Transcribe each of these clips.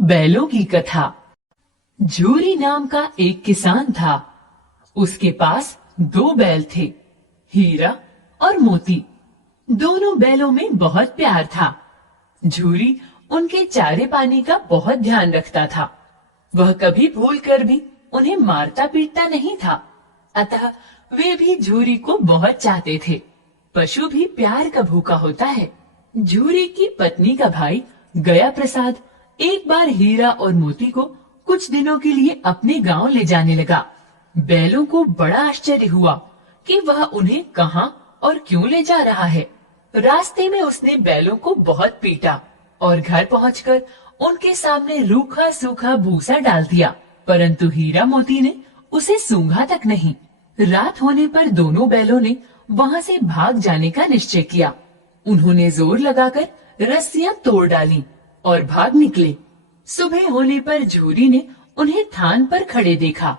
बैलों की कथा। झूरी नाम का एक किसान था। उसके पास 2 बैल थे, हीरा और मोती। दोनों बैलों में बहुत प्यार था। झूरी उनके चारे पानी का बहुत ध्यान रखता था। वह कभी भूल कर भी उन्हें मारता पीटता नहीं था। अतः वे भी झूरी को बहुत चाहते थे। पशु भी प्यार का भूखा होता है। झूरी की पत्नी का भाई गया प्रसाद एक बार हीरा और मोती को कुछ दिनों के लिए अपने गांव ले जाने लगा। बैलों को बड़ा आश्चर्य हुआ कि वह उन्हें कहां और क्यों ले जा रहा है। रास्ते में उसने बैलों को बहुत पीटा और घर पहुंचकर उनके सामने रूखा सूखा भूसा डाल दिया, परंतु हीरा मोती ने उसे सूंघा तक नहीं। रात होने पर दोनों बैलों ने वहां से भाग जाने का निश्चय किया। उन्होंने जोर लगाकर रस्सियां तोड़ डाली और भाग निकले। सुबह होने पर झूरी ने उन्हें थान पर खड़े देखा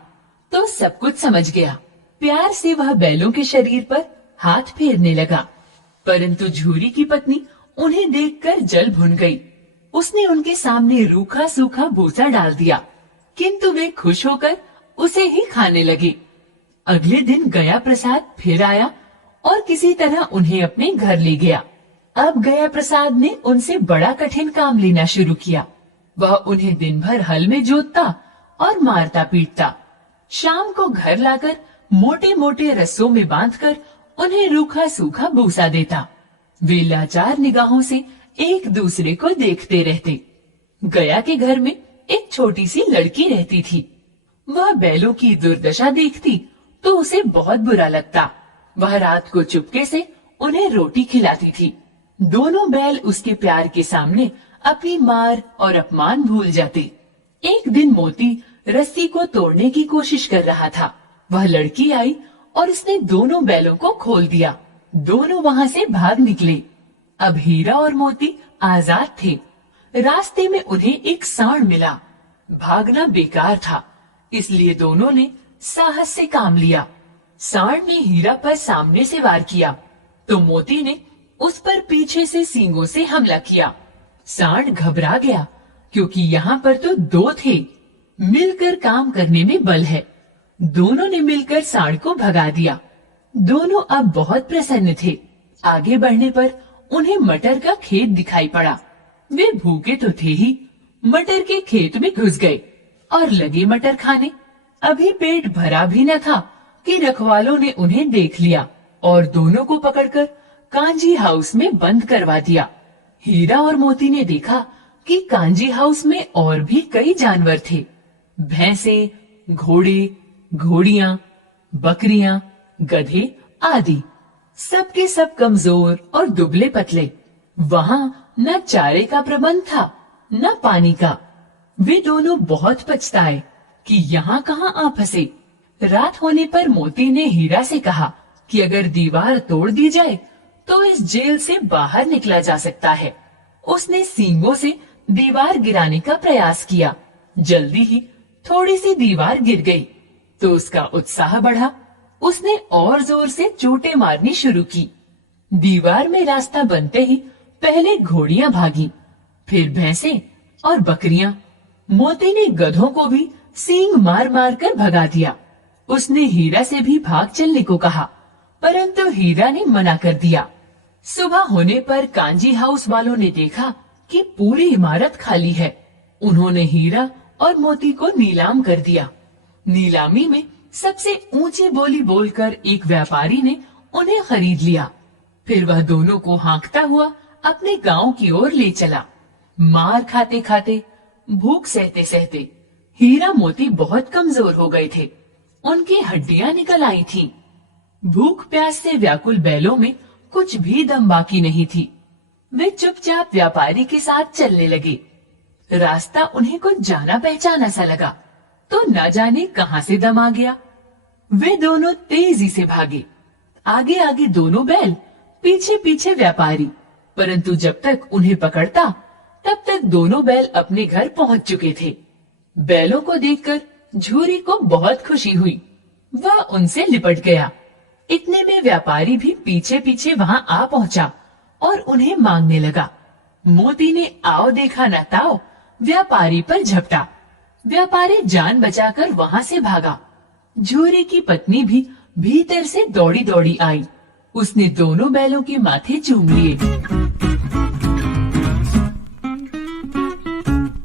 तो सब कुछ समझ गया। प्यार से वह बैलों के शरीर पर हाथ फेरने लगा, परंतु झूरी की पत्नी उन्हें देखकर जल भुन गई। उसने उनके सामने रूखा सूखा भूसा डाल दिया, किंतु वे खुश होकर उसे ही खाने लगे। अगले दिन गया प्रसाद फिर आया और किसी तरह उन्हें अपने घर ले गया। अब गया प्रसाद ने उनसे बड़ा कठिन काम लेना शुरू किया। वह उन्हें दिन भर हल में जोतता और मारता पीटता। शाम को घर लाकर मोटे मोटे रस्सों में बांधकर उन्हें रूखा सूखा भूसा देता। वे लाचार निगाहों से एक दूसरे को देखते रहते। गया के घर में एक छोटी सी लड़की रहती थी। वह बैलों की दुर्दशा देखती तो उसे बहुत बुरा लगता। वह रात को चुपके से उन्हें रोटी खिलाती थी। दोनों बैल उसके प्यार के सामने अपनी मार और अपमान भूल जाते। एक दिन मोती रस्सी को तोड़ने की कोशिश कर रहा था। वह लड़की आई और उसने दोनों बैलों को खोल दिया। दोनों वहां से भाग निकले। अब हीरा और मोती आजाद थे। रास्ते में उन्हें एक सांड मिला। भागना बेकार था, इसलिए दोनों ने साहस से काम लिया। सांड ने हीरा पर सामने से वार किया तो मोती ने उस पर पीछे से सींगों से हमला किया। सांड घबरा गया क्योंकि यहाँ पर तो 2 थे। मिलकर काम करने में बल है। दोनों ने मिलकर सांड को भगा दिया। दोनों अब बहुत प्रसन्न थे। आगे बढ़ने पर उन्हें मटर का खेत दिखाई पड़ा। वे भूखे तो थे ही, मटर के खेत में घुस गए और लगे मटर खाने। अभी पेट भरा भी न था कि रखवालों ने उन्हें देख लिया और दोनों को पकड़कर कांजी हाउस में बंद करवा दिया। हीरा और मोती ने देखा कि कांजी हाउस में और भी कई जानवर थे। भैंसे, घोड़े, घोड़ियां, बकरियां, गधे आदि। सबके सब कमजोर और दुबले पतले। वहां न चारे का प्रबंध था न पानी का। वे दोनों बहुत पछताए कि यहाँ कहाँ आ फंसे। रात होने पर मोती ने हीरा से कहा कि अगर दीवार तोड़ दी जाए तो इस जेल से बाहर निकला जा सकता है। उसने सींगों से दीवार गिराने का प्रयास किया। जल्दी ही थोड़ी सी दीवार गिर गई तो उसका उत्साह बढ़ा। उसने और जोर से चोटें मारनी शुरू की। दीवार में रास्ता बनते ही पहले घोड़ियां भागी, फिर भैंसे और बकरियां। मोती ने गधों को भी सींग मार मार कर भगा दिया। उसने हीरा से भी भाग चलने को कहा, परंतु हीरा ने मना कर दिया। सुबह होने पर कांजी हाउस वालों ने देखा कि पूरी इमारत खाली है। उन्होंने हीरा और मोती को नीलाम कर दिया। नीलामी में सबसे ऊंची बोली बोलकर एक व्यापारी ने उन्हें खरीद लिया। फिर वह दोनों को हाँकता हुआ अपने गांव की ओर ले चला। मार खाते खाते, भूख सहते सहते हीरा मोती बहुत कमजोर हो गए थे। उनकी हड्डियां निकल आई थीं। भूख प्यास से व्याकुल बैलों में कुछ भी दम बाकी नहीं थी। वे चुपचाप व्यापारी के साथ चलने लगे। रास्ता उन्हें कुछ जाना पहचाना सा लगा तो न जाने कहां से दम आ गया। वे दोनों तेजी से भागे। आगे आगे दोनों बैल, पीछे पीछे व्यापारी। परंतु जब तक उन्हें पकड़ता तब तक दोनों बैल अपने घर पहुंच चुके थे। बैलों को देखकर झूरी को बहुत खुशी हुई। वह उनसे लिपट गया। इतने में व्यापारी भी पीछे पीछे वहां आ पहुंचा और उन्हें मांगने लगा। मोती ने आओ देखा न ताओ, व्यापारी पर झपटा। व्यापारी जान बचाकर वहाँ से भागा। झूरी की पत्नी भी भीतर से दौड़ी दौड़ी आई। उसने दोनों बैलों के माथे चूम लिए।